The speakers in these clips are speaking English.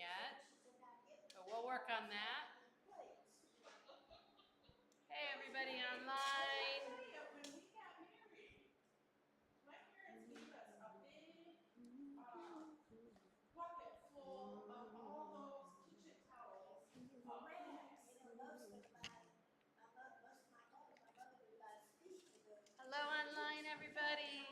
yet, but we'll work on that. Hey, everybody online. When we got married, my parents gave us a big bucket full of all those kitchen towels, rags. Hello, online, everybody.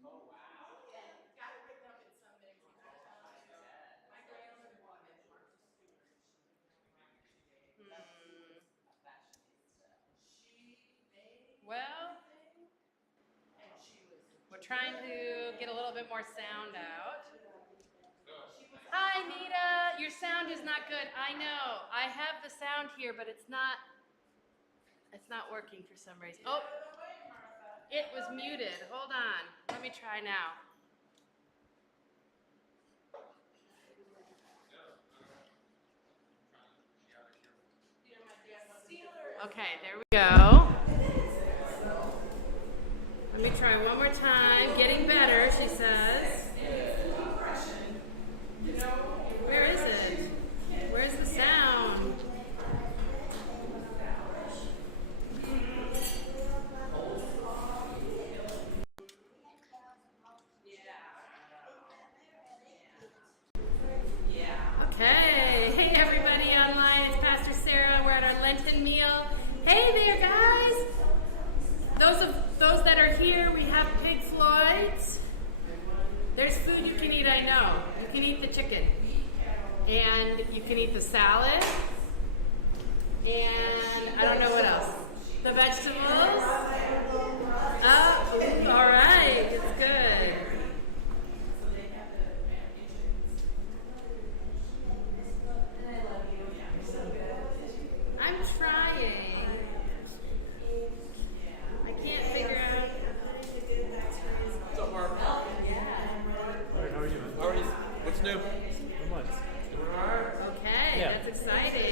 Oh, wow. Got it written up in some magazine. My grandmother bought it. Well, we're trying to get a little bit more sound out. Hi, Nita. Your sound is not good. I know. I have the sound here, but it's not working for some reason. Oh, it was muted. Hold on. Let me try now. Okay, there we go. Let me try one more time. Getting better, she says. Where is it? Where's the sound? Okay. Hey, everybody online. It's Pastor Sarah. We're at our Lenten meal. Hey there, guys. Those that are here, we have Pig Floyd's. There's food you can eat, I know. You can eat the chicken. And you can eat the salad. And I don't know what else. The vegetables. Oh, all right. It's good. I'm trying. I can't figure out. What's up, Mark? All right, how are you? How are you? What's new? Not much. Okay, Yeah. That's exciting.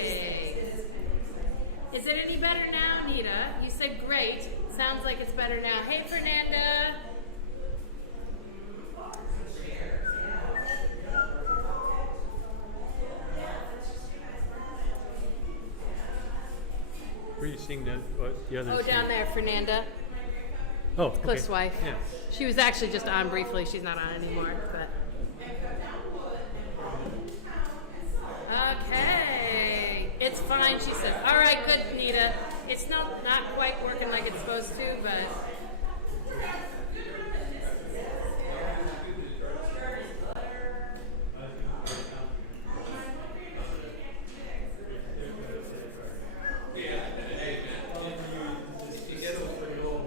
Is it any better now, Nita? You said great. Sounds like it's better now. Hey, Fernanda. Where are you seeing the other? Oh, down there, Fernanda. Oh, okay. Cliff's wife. Yeah. She was actually just on briefly. She's not on anymore. But okay, it's fine. She said. All right, good, Nita. It's not quite working like it's supposed to, but.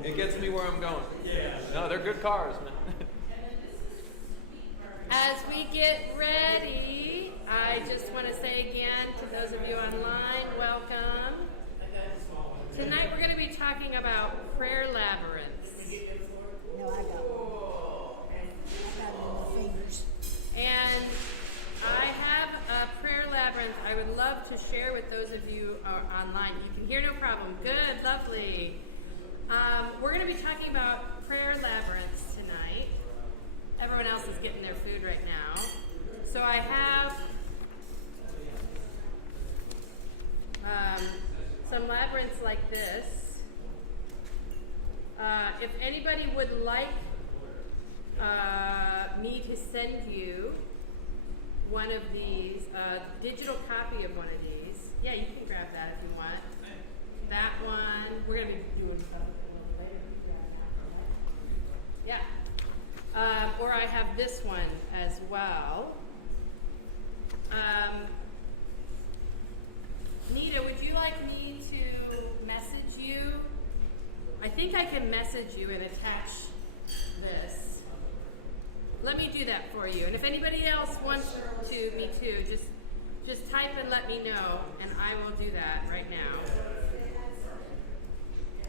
It gets me where I'm going. No, they're good cars, man. As we get ready, I just want to say again to those of you online, welcome. Tonight we're going to be talking about prayer labyrinths. No, I got it in the fingers. And I have a prayer labyrinth I would love to share with those of you online. You can hear no problem. Good, lovely. We're going to be talking about prayer labyrinths tonight. Everyone else is getting their food right now. So I have some labyrinths like this. If anybody would like me to send you one of these, digital copy of one of these, yeah, you can grab that if you want. That one, we're going to be doing stuff a little later. Yeah. Or I have this one as well. Nita, would you like me to message you? I think I can message you and attach this. Let me do that for you. And if anybody else wants to, me too, just type and let me know, and I will do that right now.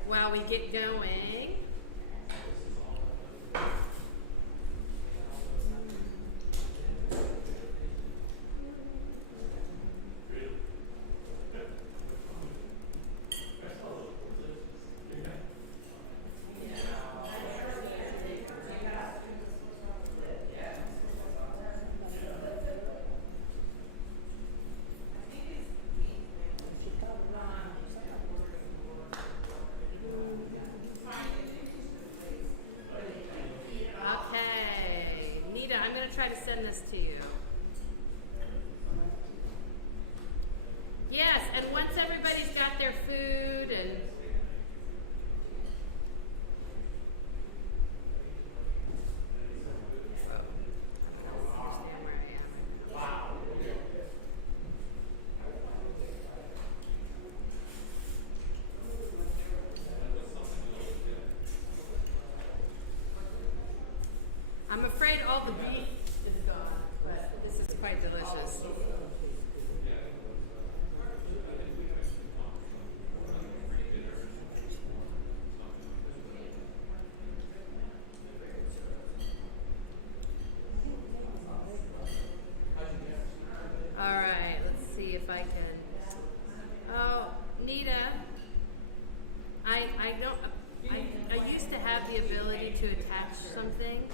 While we get going. this to you. Yes, and once everybody's got their food and understand where I am. I'm afraid all the beef is gone, but this is quite delicious. All right, let's see if I can. Oh, Nita, I used to have the ability to attach something,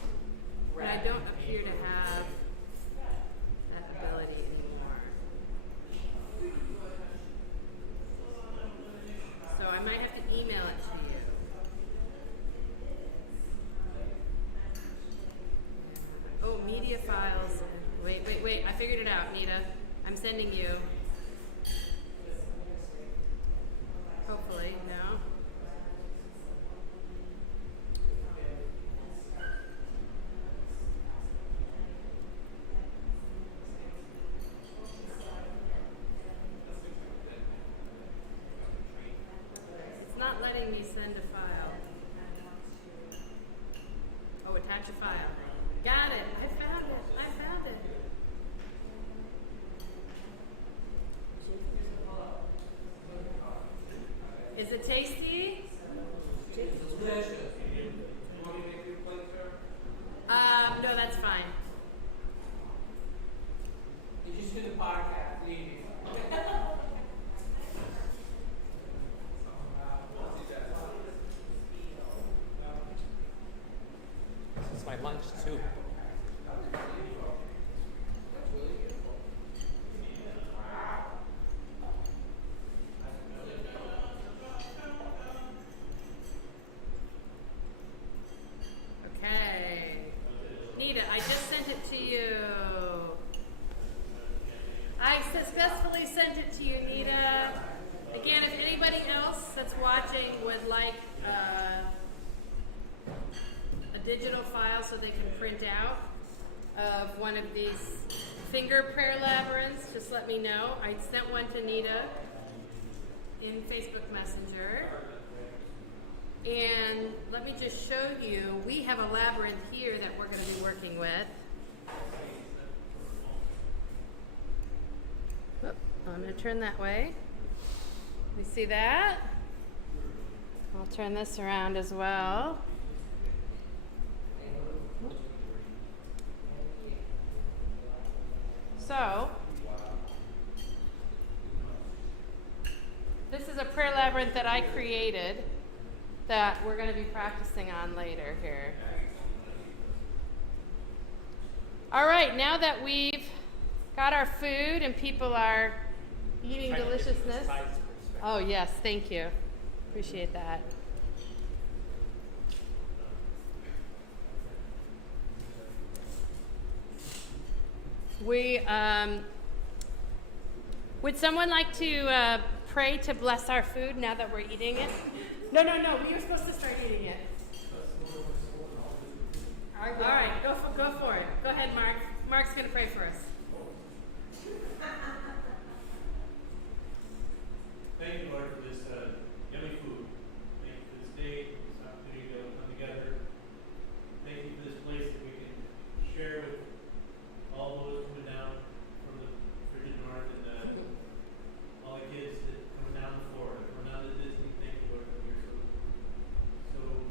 but I don't appear to have that ability anymore. So I might have to email it to you. Oh, media files. Wait. I figured it out, Nita. I'm sending you. Hopefully, no. It's not letting me send a file. Oh, attach a file. Got it. I found it. Is it tasty? Delicious. You want me to make you a plate, sir? No, that's fine. Did you see the podcast? Leave. It's my lunch too. Okay. Nita, I just sent it to you. I successfully sent it to you, Nita. Again, if anybody else that's watching would like a digital file so they can print out of one of these finger prayer labyrinths, just let me know. I sent one to Nita in Facebook Messenger. And let me just show you, we have a labyrinth here that we're going to be working with. Oop, I'm going to turn that way. You see that? I'll turn this around as well. So, this is a prayer labyrinth that I created that we're going to be practicing on later here. All right, now that we've got our food and people are eating deliciousness. Oh, yes, thank you. Appreciate that. Would someone like to pray to bless our food now that we're eating it? No, we were supposed to start eating it. All right, go for it. Go ahead, Mark. Mark's going to pray for us. Thank you, Lord, for this yummy food. Thank you for this day, this opportunity to come together. Thank you for this place that we can share with all those coming down from the frigid north and all the kids that coming down the Florida, coming down to Disney. Thank you, Lord, that you're so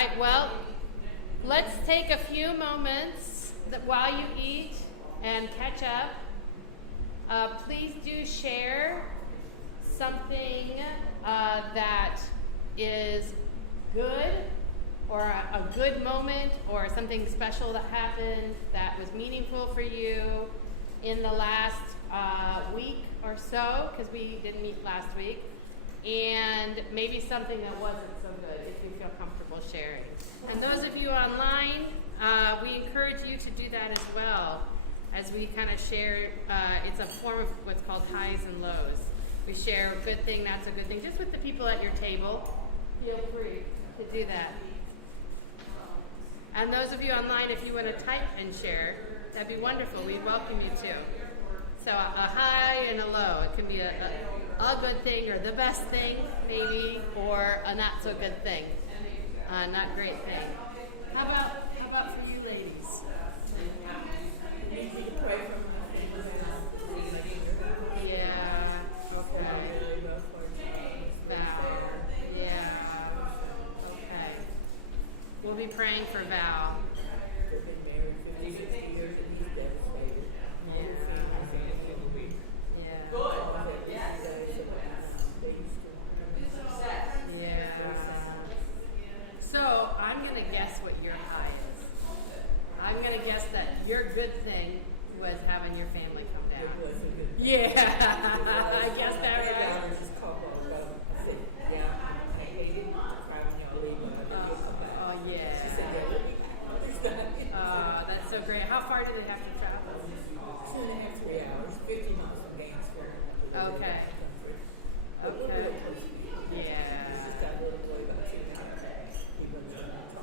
right, well, let's take a few moments while you eat and catch up. Please do share something that is good, or a good moment, or something special that happened that was meaningful for you in the last week or so, because we didn't meet last week, and maybe something that wasn't so good, if you feel comfortable sharing. And those of you online, we encourage you to do that as well, as we kind of share. It's a form of what's called highs and lows. We share a good thing, not so good thing, just with the people at your table. Feel free to do that. And those of you online, if you want to type and share, that'd be wonderful. We welcome you too. So a high and a low. It can be a good thing, or the best thing, maybe, or a not so good thing, not great thing. How about for you ladies? Yeah. Okay. We'll be praying for Val. We've been married 56 years and he's devastated. Yeah. Good. Yes. Yeah. So I'm gonna guess what your high is. I'm gonna guess that your good thing was having your family come down. It was a good thing. Yeah. I guess that My right. daughter just called I said, yeah, I hated it. I cried when y'all leave, but I did come back. Oh yeah. She said, yeah, we'll be back. That's so great. How far do they have to travel? 2.5, 3 hours, 50 miles from Gainesville. Okay. Okay. Yeah. He's just got a little boy about 2 hours. He was That's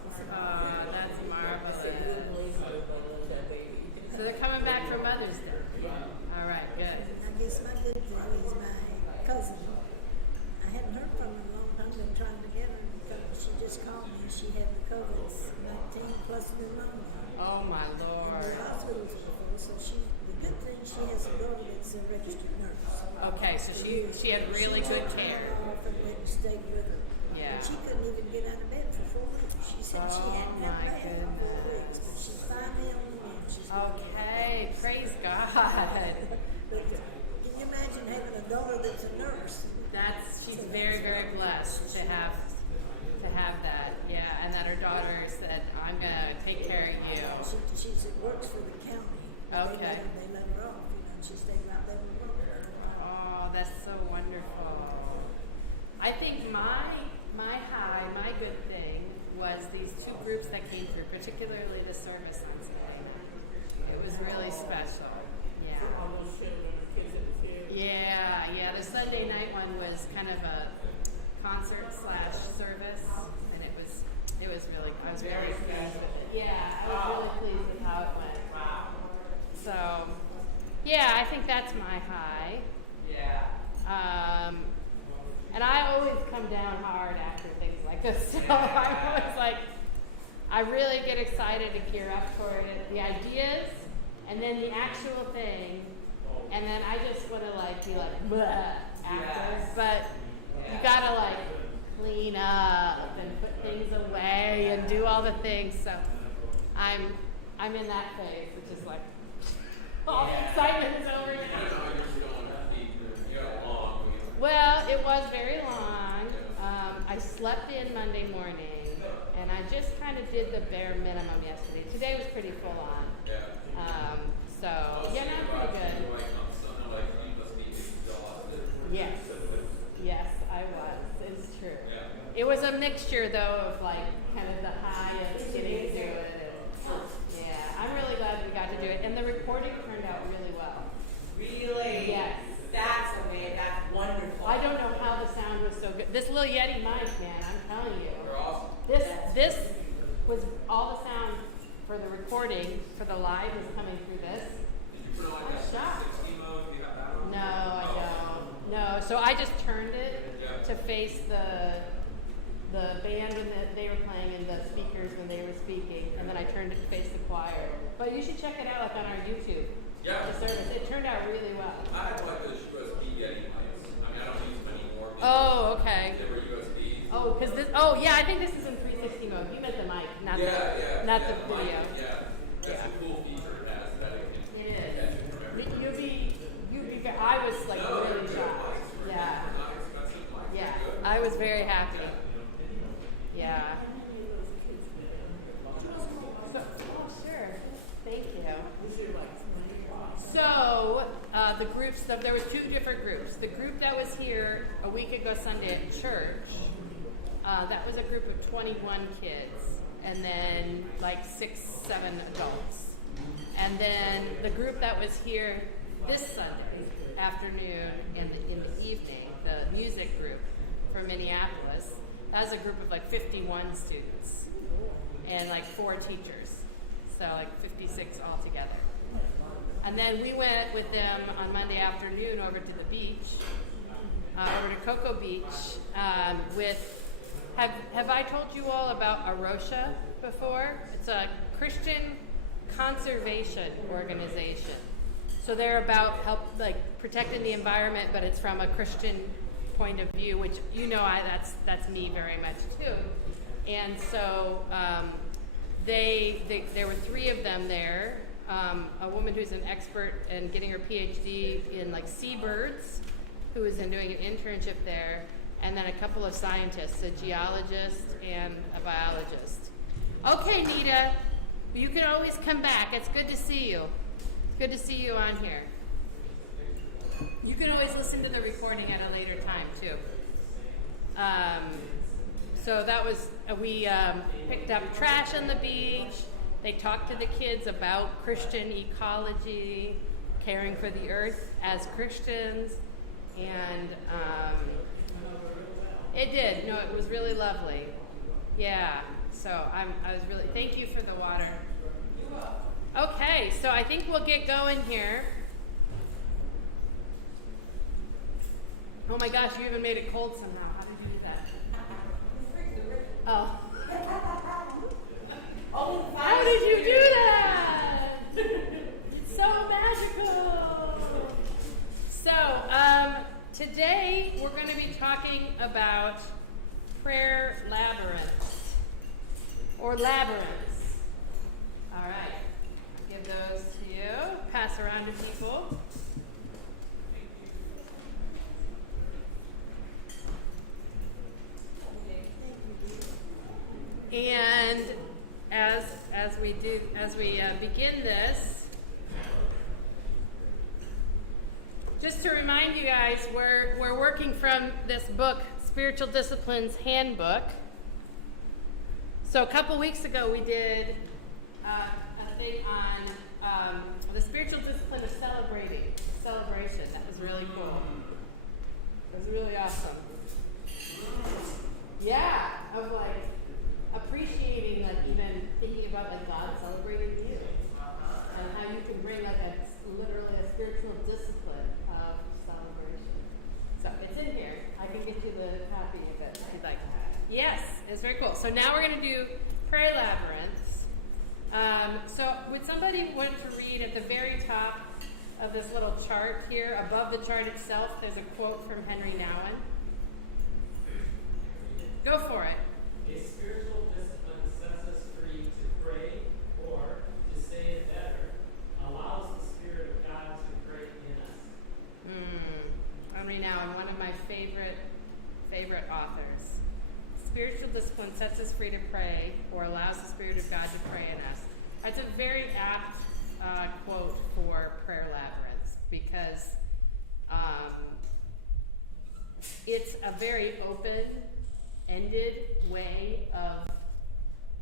I said, you marvelous. wouldn't believe how much I love that baby. So they're coming back for Mother's Day. All right, good. I guess my good thing is my cousin. I hadn't heard from her in a long time. Been trying to get her because she just called me. She had the COVID-19 plus pneumonia. Oh my And the Lord. hospitals are full, so the good thing, she has a daughter that's a registered nurse. Okay, so she had really good care. From went and stayed with her. Yeah. And she couldn't even get out of bed for 4 weeks. She said she Oh, hadn't my had bed for 4 goodness. weeks, but she's finally on the mend. She's Okay, praise God. But can you imagine having a daughter that's a nurse? She's very, very blessed to have that. Yeah, and that her daughter said, "I'm gonna take care of you." She works for the county. Okay. They let her off, and she stayed right there with her. Oh, that's so wonderful. I think my high, my good thing was these two groups that came through, particularly the service on Sunday. It was really special. Yeah. All those children, the kids in the field. Yeah. The Sunday night one was kind of a concert/service, and it was really. I was very pleased with it. Yeah, I was really pleased with how it went. Wow. So, yeah, I think that's my high. Yeah. And I always come down hard after things like this. So I'm always like, I really get excited to gear up toward it, the ideas, and then the actual thing, and then I just want to be like, bleh, after. Yes. But you gotta clean up and put things away and do all the things. So I'm in that phase, which is like, all the excitement is over now. Well, it was very long. I slept in Monday morning, and I just kind of did the bare minimum yesterday. Today was pretty full on. So, yeah, no, pretty good. Yes, I was. It's true. It was a mixture, though, of kind of the high of getting through it. Yeah, I'm really glad we got to do it. And the recording turned out really well. Really? Yes. That's wonderful. I don't know how the sound was so good. This little Yeti mic, man, I'm telling you. They're awesome. This was all the sound for the recording, for the live was coming through this. Did you put on I'm shocked. 60 mode? Do you have that on? No, I don't. No, so I just turned it to face the band when they were playing and the speakers when they were speaking, and then I turned it to face the choir. But you should check it out on our YouTube. Yeah. The service. It turned out really well. I have those USB Yeti mics. I mean, I don't use them anymore. Oh, okay. They were USB. Oh, because Oh, yeah, I think this is in 360 mode. You meant the mic, not the video. That's a cool feature it has that it can It is. catch it from everywhere. I was like really shocked. Yeah. Yeah. I was very happy. Yeah. So, sure. Thank you. So, the groups, there were two different groups. The group that was here a week ago Sunday at church, that was a group of 21 kids, and then like 6, 7 adults. And then the group that was here this Sunday afternoon and in the evening, the music group from Minneapolis, that was a group of like 51 students and like 4 teachers. So like 56 altogether. And then we went with them on Monday afternoon over to the beach, over to Cocoa Beach, have I told you all about Arosha before? It's a Christian conservation organization. So they're about protecting the environment, but it's from a Christian point of view, which that's me very much too. And so there were 3 of them there. A woman who's an expert in getting her PhD in like seabirds, who was doing an internship there, and then a couple of scientists, a geologist and a biologist. Okay, Nita, you can always come back. It's good to see you. It's good to see you on here. You can always listen to the recording at a later time too. So that was, we picked up trash on the beach. They talked to the kids about Christian ecology, caring for the earth as Christians, and it did. No, it was really lovely. Yeah. So I was really, thank you for the water. Okay, so I think we'll get going here. Oh my gosh, you even made it cold somehow. How did you do that? Oh. How did you do that? It's so magical. So, today we're going to be talking about prayer labyrinths, or labyrinths. All right, I'll give those to you. Pass around to people. And as we begin this, just to remind you guys, we're working from this book, Spiritual Disciplines Handbook. So a couple weeks ago we did a thing on the spiritual discipline of celebration. That was really cool. It was really awesome. Yeah, of like appreciating, like even thinking about like God celebrating you, and how you can bring like literally a spiritual discipline of celebration. So it's in here. I can get you the copy of it if you'd like. Yes, it's very cool. So now we're going to do prayer labyrinths. So would somebody want to read at the very top of this little chart here, above the chart itself, there's a quote from Henry Nouwen. Go for it. A spiritual discipline sets us free to pray, or, to say it better, allows the Spirit of God to pray in us. Henry Nouwen, one of my favorite authors. Spiritual discipline sets us free to pray, or allows the Spirit of God to pray in us. That's a very apt quote for prayer labyrinths, because it's a very open-ended way of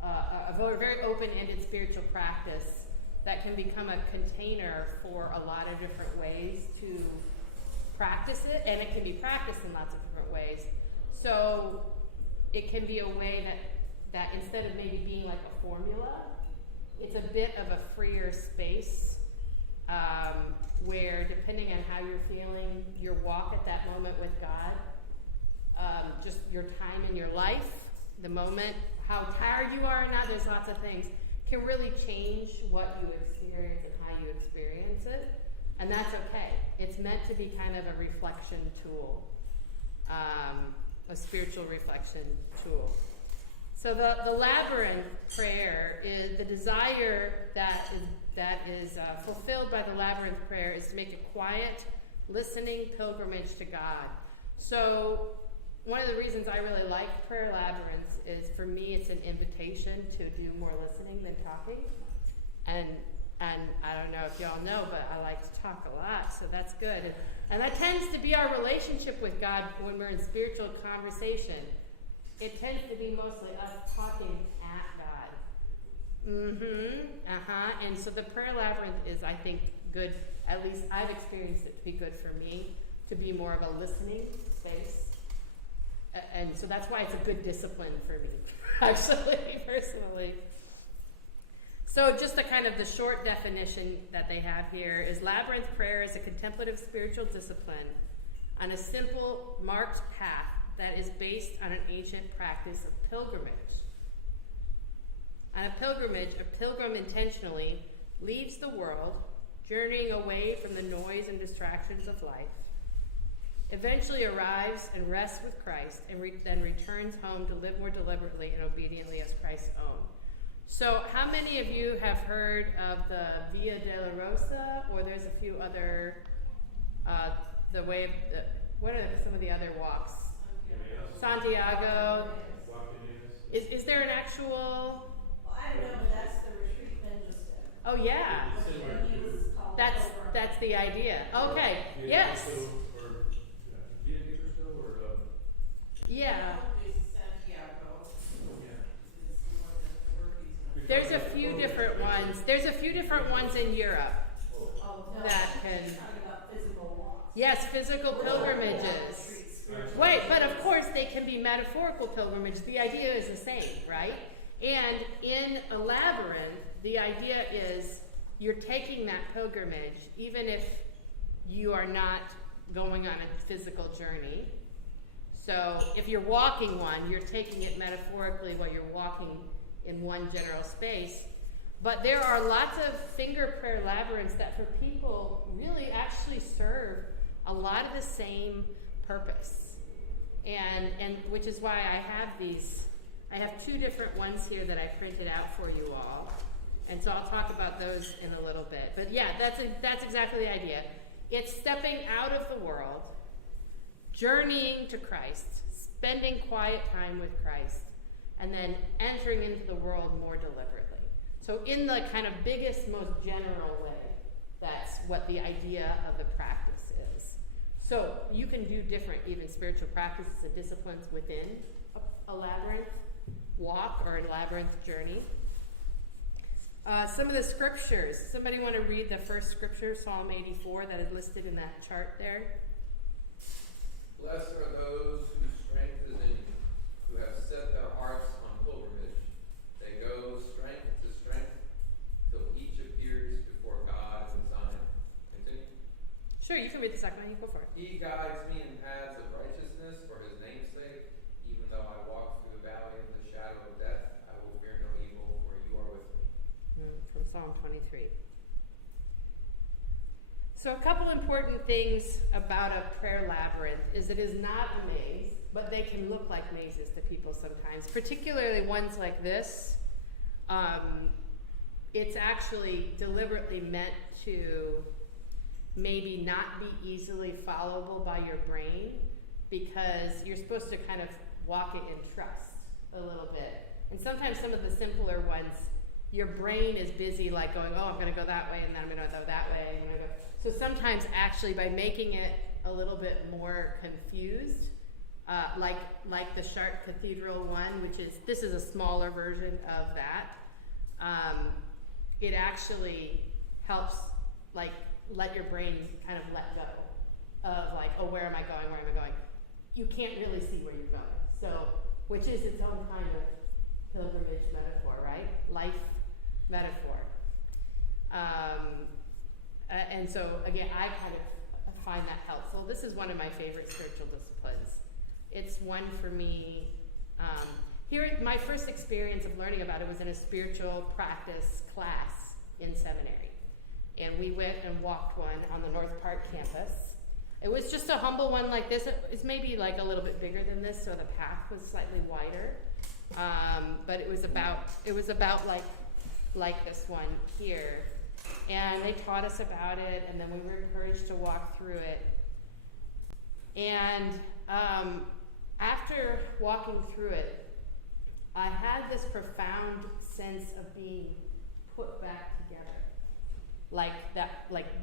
a very open-ended spiritual practice that can become a container for a lot of different ways to practice it, and it can be practiced in lots of different ways. So it can be a way that instead of maybe being like a formula, it's a bit of a freer space where, depending on how you're feeling, your walk at that moment with God, just your time in your life, the moment, how tired you are, now there's lots of things, can really change what you experience and how you experience it. And that's okay. It's meant to be kind of a reflection tool. a spiritual reflection tool. So the Labyrinth Prayer is the desire that is fulfilled by the Labyrinth Prayer is to make a quiet, listening pilgrimage to God. So one of the reasons I really like Prayer Labyrinths is, for me, it's an invitation to do more listening than talking. And I don't know if y'all know, but I like to talk a lot, so that's good. And that tends to be our relationship with God when we're in spiritual conversation. It tends to be mostly us talking at God. And so the Prayer Labyrinth is, I think, good. At least I've experienced it to be good for me, to be more of a listening space. And so that's why it's a good discipline for me, actually, personally. So just the kind of the short definition that they have here is Labyrinth Prayer is a contemplative spiritual discipline on a simple, marked path that is based on an ancient practice of pilgrimage. On a pilgrimage, a pilgrim intentionally leaves the world, journeying away from the noise and distractions of life, eventually arrives and rests with Christ, and then returns home to live more deliberately and obediently as Christ's own. So how many of you have heard of the Via Dolorosa, or there's a few other, what are some of the other walks? Santiago. Is there an actual? Well, I don't know, but that's the retreat Ben just did. Oh yeah. And he was called That's the idea. Okay. Yes. Yeah. There's a few different ones. There's a few different ones in Europe that can. Yes, physical pilgrimages. Wait, but of course they can be metaphorical pilgrimage. The idea is the same, right? And in a labyrinth, the idea is you're taking that pilgrimage, even if you are not going on a physical journey. So if you're walking one, you're taking it metaphorically while you're walking in one general space. But there are lots of finger prayer labyrinths that for people really actually serve a lot of the same purpose. And which is why I have these. I have two different ones here that I printed out for you all. And so I'll talk about those in a little bit. But yeah, that's exactly the idea. It's stepping out of the world, journeying to Christ, spending quiet time with Christ, and then entering into the world more deliberately. So in the kind of biggest, most general way, that's what the idea of the practice is. So you can do different, even spiritual practices and disciplines within a labyrinth walk or a labyrinth journey. Some of the scriptures. Somebody want to read the first scripture, Psalm 84, that is listed in that chart there? Blessed are those whose strength is in you, who have set their hearts on pilgrimage. They go strength to strength, till each appears before God in Zion. Continue. Sure, you can read the second one. You go for it. He guides me in paths of righteousness for his name's sake. Even though I walk through the valley of the shadow of death, I will fear no evil, for you are with me. From Psalm 23. So a couple important things about a prayer labyrinth is it is not a maze, but they can look like mazes to people sometimes, particularly ones like this. It's actually deliberately meant to maybe not be easily followable by your brain, because you're supposed to kind of walk it in trust a little bit. And sometimes some of the simpler ones, your brain is busy like going, oh, I'm going to go that way, and then I'm going to go that way. And I'm gonna go. So sometimes actually by making it a little bit more confused, like the Chartres Cathedral one, this is a smaller version of that, it actually helps like let your brain kind of let go of like, oh, where am I going? You can't really see where you're going. So, which is its own kind of pilgrimage metaphor, right? Life metaphor. And so, again, I kind of find that helpful. This is one of my favorite spiritual disciplines. It's one for me. Here, my first experience of learning about it was in a spiritual practice class in seminary. And we went and walked one on the North Park campus. It was just a humble one like this. It's maybe like a little bit bigger than this, so the path was slightly wider. But it was about like this one here. And they taught us about it, and then we were encouraged to walk through it. And after walking through it, I had this profound sense of being put back together. Like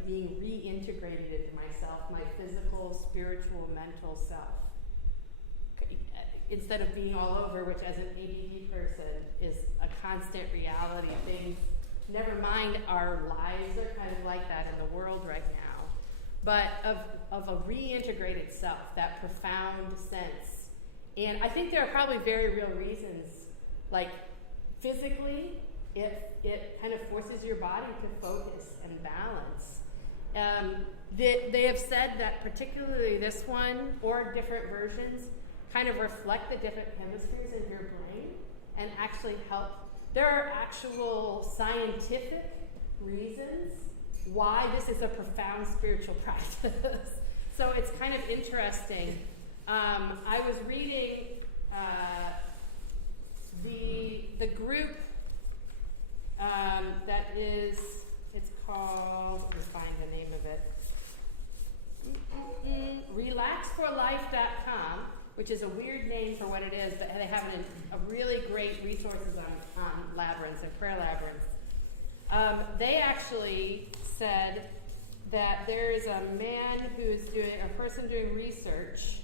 being reintegrated into myself, my physical, spiritual, mental self. Instead of being all over, which as an ADD person is a constant reality. Things, never mind our lives are kind of like that in the world right now, but of a reintegrated self, that profound sense. And I think there are probably very real reasons, like physically, it kind of forces your body to focus and balance. They have said that particularly this one or different versions kind of reflect the different hemispheres in your brain and actually help. There are actual scientific reasons why this is a profound spiritual practice. So it's kind of interesting. I was reading the group that is, it's called, let me find the name of it, relaxforlife.com, which is a weird name for what it is, but they have a really great resources on labyrinths and prayer labyrinths. They actually said that there is a person doing research.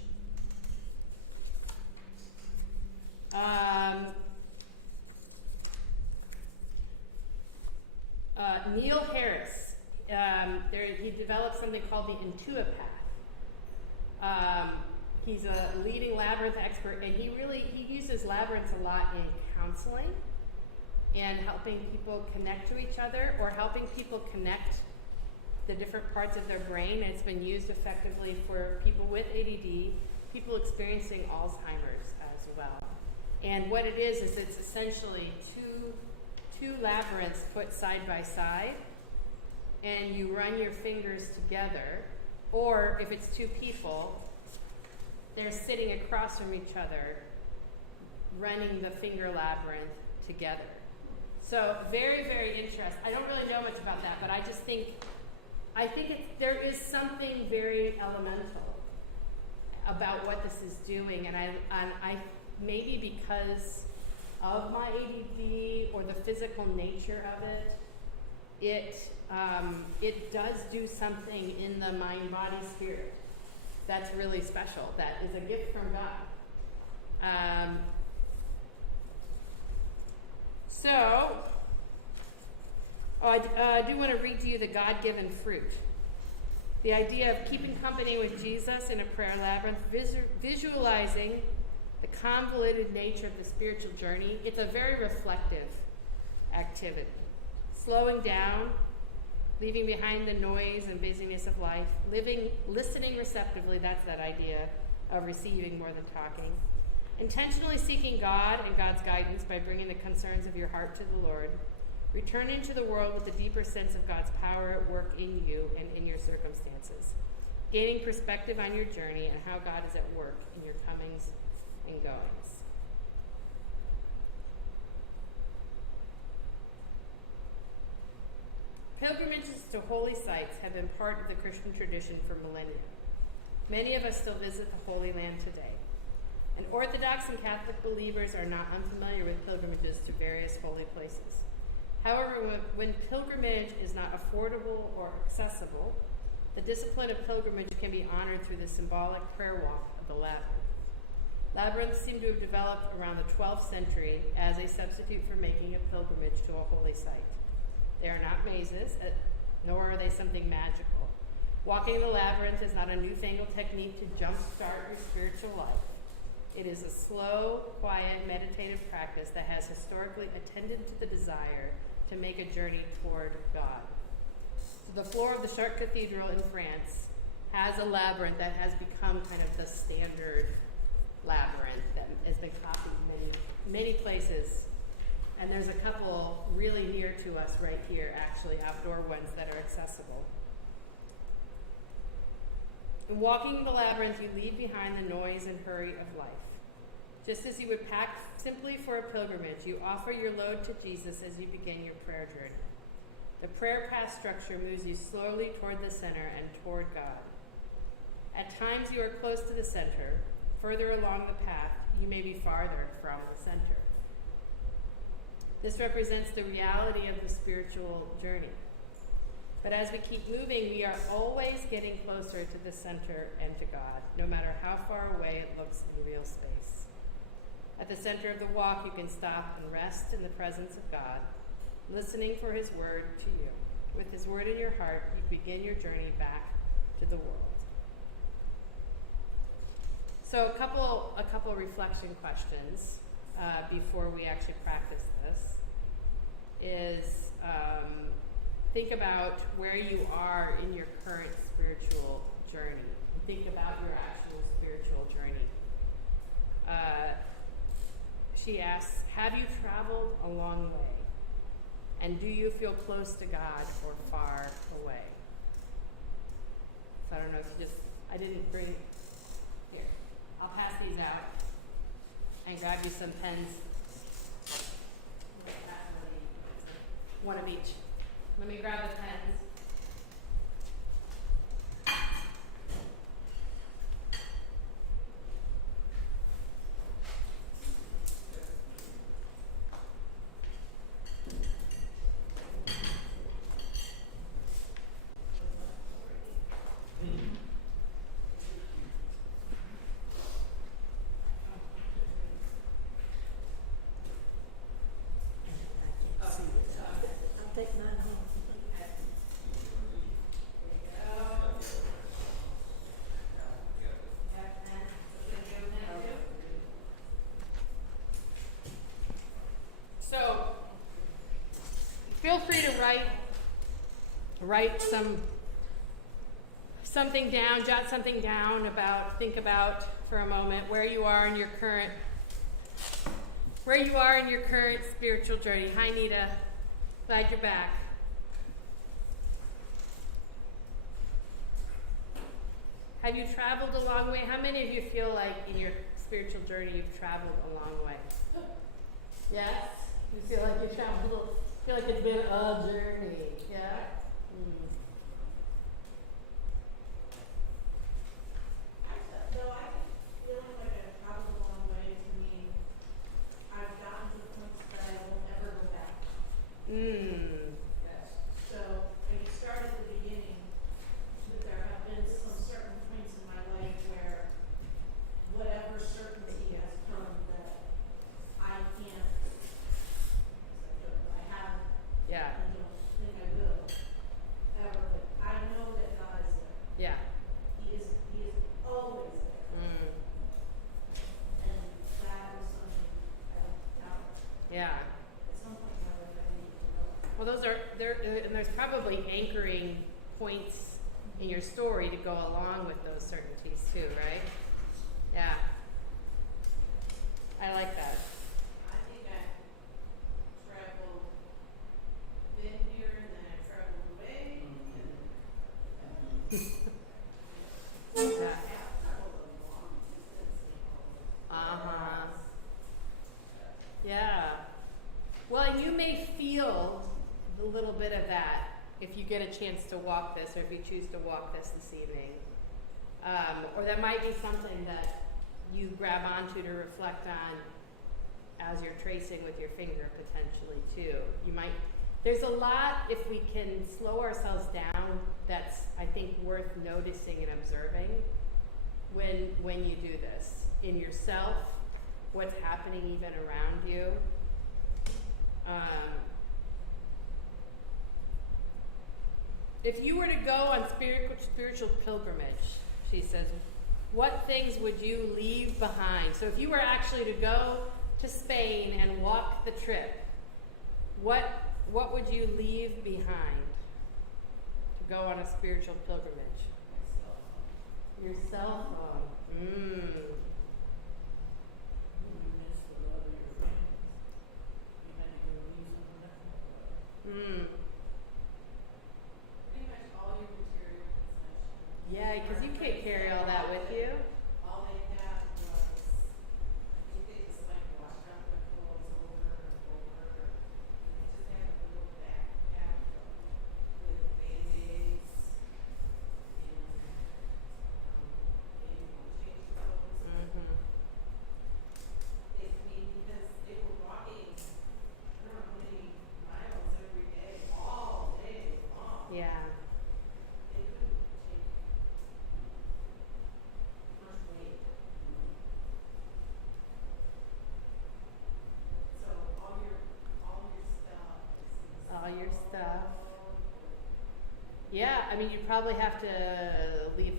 Neil Harris, he developed something called the Intuipath. He's a leading labyrinth expert, and he uses labyrinths a lot in counseling and helping people connect to each other, or helping people connect the different parts of their brain. And it's been used effectively for people with ADD, people experiencing Alzheimer's as well. And what it is it's essentially two labyrinths put side by side, and you run your fingers together, or if it's two people, they're sitting across from each other, running the finger labyrinth together. So very, very interesting. I don't really know much about that, but I just think there is something very elemental about what this is doing, and I maybe because of my ADD or the physical nature of it, it does do something in the mind, body, spirit that's really special. That is a gift from God. I do want to read to you the God-given fruit. The idea of keeping company with Jesus in a prayer labyrinth, visualizing the convoluted nature of the spiritual journey. It's a very reflective activity. Slowing down, leaving behind the noise and busyness of life, listening receptively, that's that idea of receiving more than talking. Intentionally seeking God and God's guidance by bringing the concerns of your heart to the Lord. Return into the world with a deeper sense of God's power at work in you and in your circumstances. Gaining perspective on your journey and how God is at work in your comings and goings. Pilgrimages to holy sites have been part of the Christian tradition for millennia. Many of us still visit the Holy Land today. And Orthodox and Catholic believers are not unfamiliar with pilgrimages to various holy places. However, when pilgrimage is not affordable or accessible, the discipline of pilgrimage can be honored through the symbolic prayer walk of the labyrinth. Labyrinths seem to have developed around the 12th century as a substitute for making a pilgrimage to a holy site. They are not mazes, nor are they something magical. Walking the labyrinth is not a newfangled technique to jumpstart your spiritual life. It is a slow, quiet, meditative practice that has historically attended to the desire to make a journey toward God. So the floor of the Chartres Cathedral in France has a labyrinth that has become kind of the standard labyrinth that has been copied in many places. And there's a couple really near to us right here, actually, outdoor ones that are accessible. In walking the labyrinth, you leave behind the noise and hurry of life. Just as you would pack simply for a pilgrimage, you offer your load to Jesus as you begin your prayer journey. The prayer path structure moves you slowly toward the center and toward God. At times you are close to the center. Further along the path, you may be farther from the center. This represents the reality of the spiritual journey. But as we keep moving, we are always getting closer to the center and to God, no matter how far away it looks in real space. At the center of the walk, you can stop and rest in the presence of God, listening for his word to you. With his word in your heart, you begin your journey back to the world. So a couple reflection questions before we actually practice this is think about where you are in your current spiritual journey. Think about your actual spiritual journey. She asks, have you traveled a long way? And do you feel close to God or far away? So I don't know if you I didn't bring, here, I'll pass these out and grab you some pens. One of each. Let me grab the pens. Take mine home. So, feel free to write something down, jot something down think about for a moment where you are in your current spiritual journey. Hi, Nita. Glad you're back. Have you traveled a long way? How many of you feel like in your spiritual journey you've traveled a long way? Yes? You feel like feel like it's been a journey. Yeah? Though I can feel like I've traveled a long way, to me, I've gotten to points that I will never go back. So when you start at the beginning, that there have been some certain points in my life where whatever certainty has come that I can't, I haven't, Yeah. I don't think I will ever. But I know that God is there. Yeah. He is always there. And that was something I don't doubt. Yeah. At some point in my life, I need to know. Well, and there's probably anchoring points in your story to go along with those certainties too, right? Yeah. I like that. I think I traveled, been here, and then I traveled away. Yeah. I've traveled a long distance. Uh-huh. Yeah. Well, and you may feel a little bit of that if you get a chance to walk this, or if you choose to walk this evening. Or that might be something that you grab onto to reflect on as you're tracing with your finger potentially too. There's a lot, if we can slow ourselves down, that's, I think, worth noticing and observing when you do this. In yourself, what's happening even around you. If you were to go on spiritual pilgrimage, she says, what things would you leave behind? So if you were actually to go to Spain and walk the trip, what would you leave behind to go on a spiritual pilgrimage? Your cell phone. You miss the love of your friends. You had to go use them. Pretty much all your material possessions. Yeah, because you can't carry yeah, I mean, you probably have to leave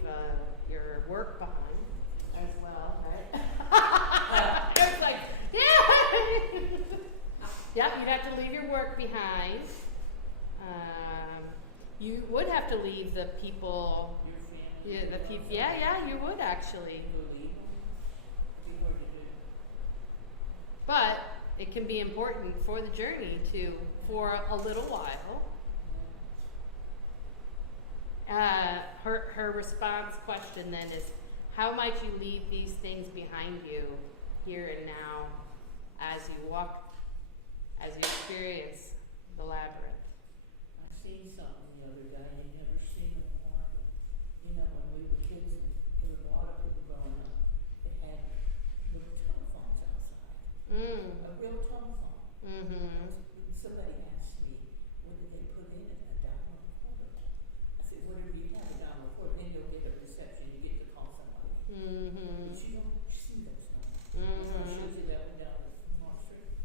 your work behind as well, right? It's like, yeah! Yeah, you'd have to leave your work behind. You would have to leave the people. Your family. Yeah, the people. Yeah, you would actually. But it can be important for the journey for a little while. Her response question then is, how might you leave these things behind you here and now as you walk, as you experience the labyrinth? I seen something the other day, you never seen it before, but, you know, when we were kids, and there were a lot of people growing up, they had little telephones outside. A real telephone. Somebody asked me, what did they put in it? A dial recorder. I said, whatever you have, a dial recorder, then you'll get a reception, you get to call somebody. But you don't see those numbers. It shows you that one down the North Street,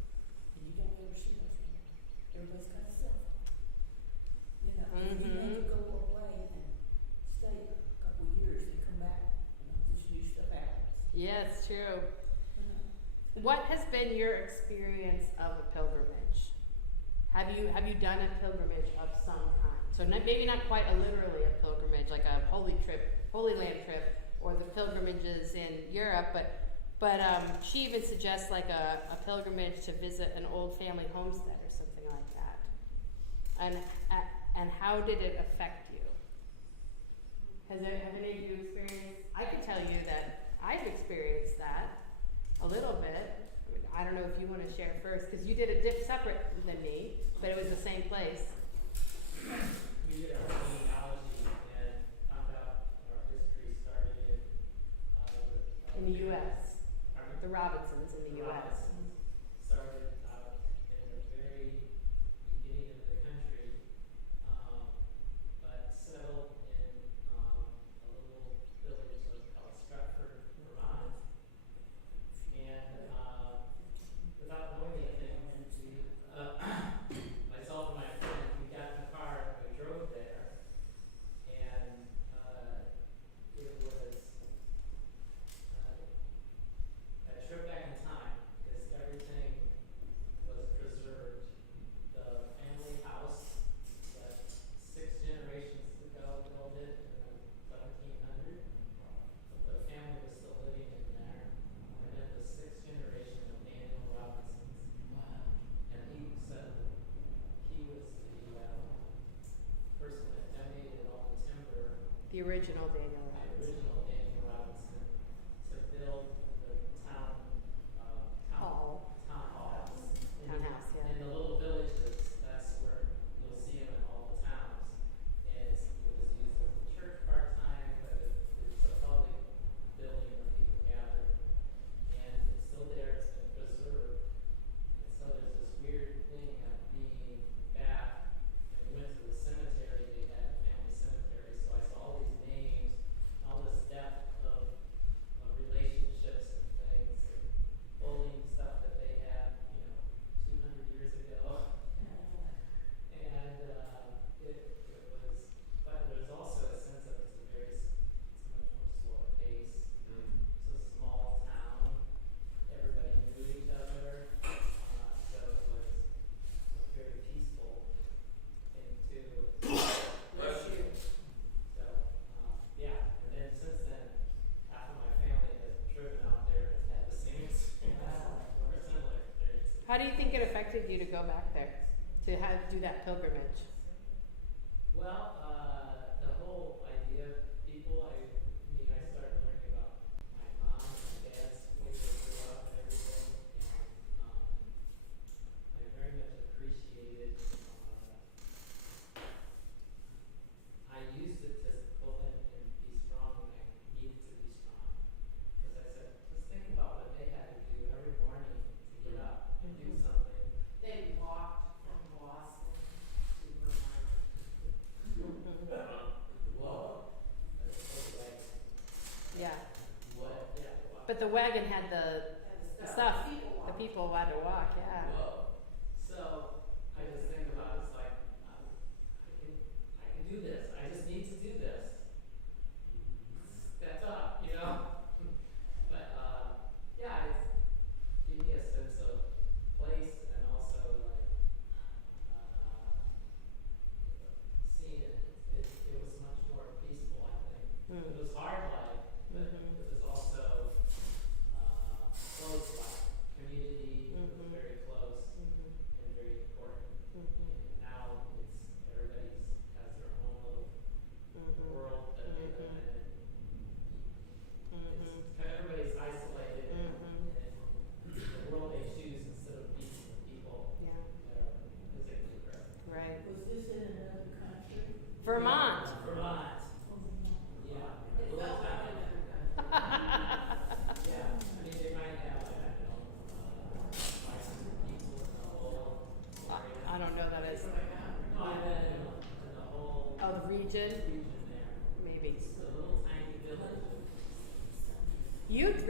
and you don't ever see those numbers. Everybody's got a cell phone. You know, and you have to go away and stay a couple years and come back, and all this new stuff happens. Yes, true. You know? What has been your experience of a pilgrimage? Have you done a pilgrimage of some kind? So maybe not quite literally a pilgrimage, like a Holy Land trip, or the pilgrimages in Europe, but she even suggests like a pilgrimage to visit an old family homestead or something like that. And how did it affect you? Have any of you experienced? I can tell you that I've experienced that a little bit. I don't know if you want to share first, because you did it separate than me, but it was the same place. We did our genealogy and found out our history started in In the U.S. Pardon? The Robinsons in the U.S. Robinsons started out in the very beginning of the country, but settled in a little village called Stratford, Vermont. And without knowing anything, myself and my friend, we got in the car and we drove there, and it was a trip back in time, because everything was preserved. The family house that 6 generations ago built it in the 1700s. The family was still living in there, and then the 6th generation of Emmanuel Robinsons. Wow. And he said he was the person that donated all the timber, The original Daniel the Robinson. original Daniel Robinson, to build the town hall. Townhouse, yeah. In the little villages, that's where you'll see them in all the towns. And it was used as a church part-time, but it's a public building where people gather. And it's still there, it's been preserved. And so there's this weird thing of being back. And we went to the cemetery, they had a family cemetery, so I saw all these names, all this depth of relationships and things, and bullying stuff that they had, 200 years ago. And it was, but there's also a sense of it's a much more slower pace. It's a small town. Everybody knew each other. So it was a very peaceful thing too. Bless you. So, yeah. And then since then, half of my family has driven out there and had the same experience or similar experiences. How do you think it affected you to go back there, to do that pilgrimage? Well, the whole idea of people, I started learning about my mom and my dad's way they grew up and everything, and I very much appreciated, I used it to pull in and be strong when I needed to be strong. Because I said, just think about what they had to do every morning to get up and do something. They walked from Boston to Vermont. Whoa. That's so right. Yeah. What? Yeah. Wow. But the wagon had the stuff. The people had to walk, yeah. Whoa. So I just think about it's like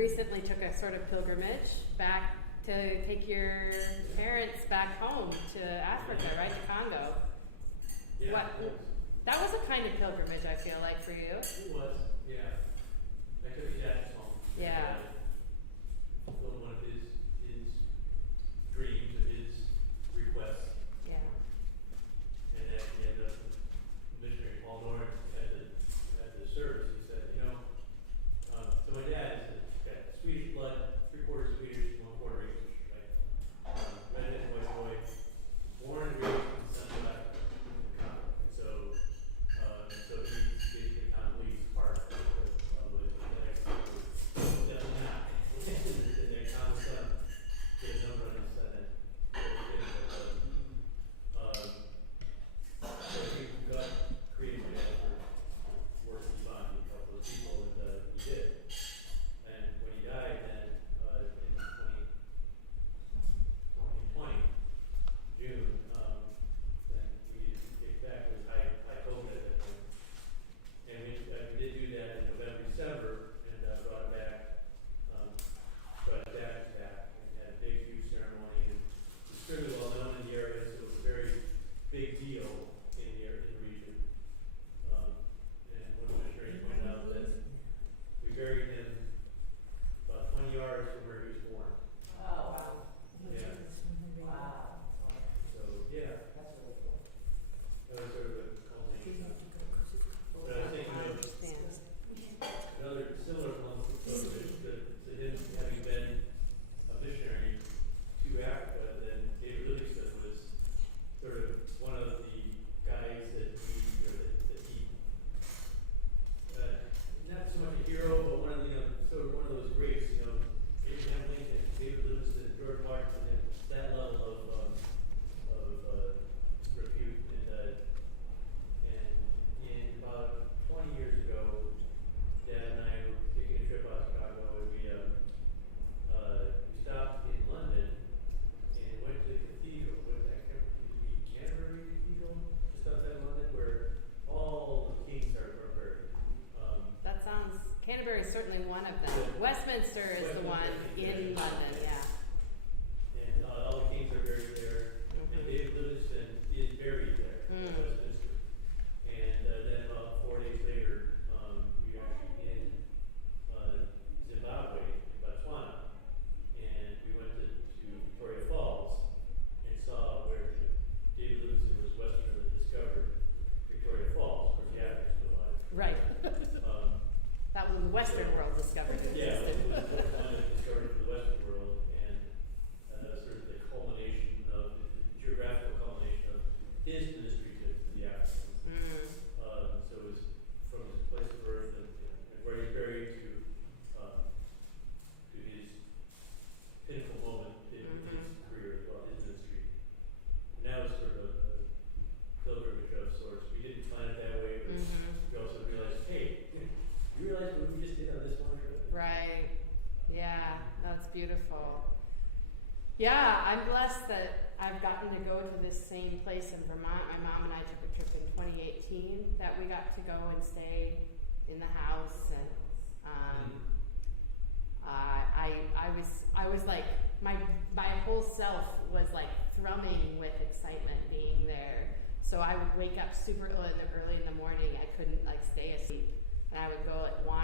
recently took a sort of pilgrimage back to take your parents back home to Africa, right, to Congo. Yeah, What? it was. That was a kind of pilgrimage, I feel like, for you. It was, yeah. I took his dad home. Yeah. Fulfilled one of his dreams and his requests. Yeah. And at the end of the missionary Paul Lawrence at the service, he said, so my dad is got Swedish blood, 3/4 Swedish, 1/4 English, right? Redhead white boy, born and raised in Central Africa, and so he basically kind of leaves part of the next definitely not. And their common son, get a number on his son and everything, so he got created my dad for working bonding a couple of people, and he did. And when he died then, in 2020, June, then we kicked back with high COVID at that point. And we did do that in November, December, and brought it back, brought it back, and had a big, huge ceremony, and it's fairly well known in the area, so it was a very big deal in the region. And one of the missionaries pointed out that we buried him about 20 yards from where he was born. Oh, wow. Yeah. Wow. So, yeah, That's really cool. that was sort of a culmination. But I was thinking of another similar one to him having been a missionary to Africa, then David Livingstone was sort of one of the guys that he not so much a hero, but one of the, sort of one of those greats, Abraham Lincoln, David Livingstone, George Washington, that level of repute. And about 20 years ago, Dad and I were taking a trip out to Chicago, and we stopped in London and went to the cathedral. Canterbury Cathedral, just outside London, where all the kings are buried. That sounds, Canterbury is certainly one of them. Westminster is the one in London, yeah. And all the kings are buried there. And David Livingstone is buried there in Westminster. And then about 4 days later, we were actually in Zimbabwe, in Botswana, and we went to Victoria Falls and saw where David Livingstone was Westerner discovered Victoria Falls, where the Africans still alive. Right. That was the Western world discovered it. Yeah, it was the one that discovered for the Western world, and sort of the culmination of the geographical culmination of his ministry to the Africans. So it was from his place of birth and where he's buried to his pinnacle moment in his career as well, his ministry. And that was sort of a pilgrimage of sorts. We didn't plan it that way, but we also realized, hey, you realize what we just did on this one trip? Right. Yeah, that's beautiful. Yeah, I'm blessed that I've gotten to go to this same place in Vermont. My mom and I took a trip in 2018 that we got to go and stay in the house, and I was like, my whole self was like thrumming with excitement being there. So I would wake up super early in the morning. I couldn't like stay asleep, and I would go at 1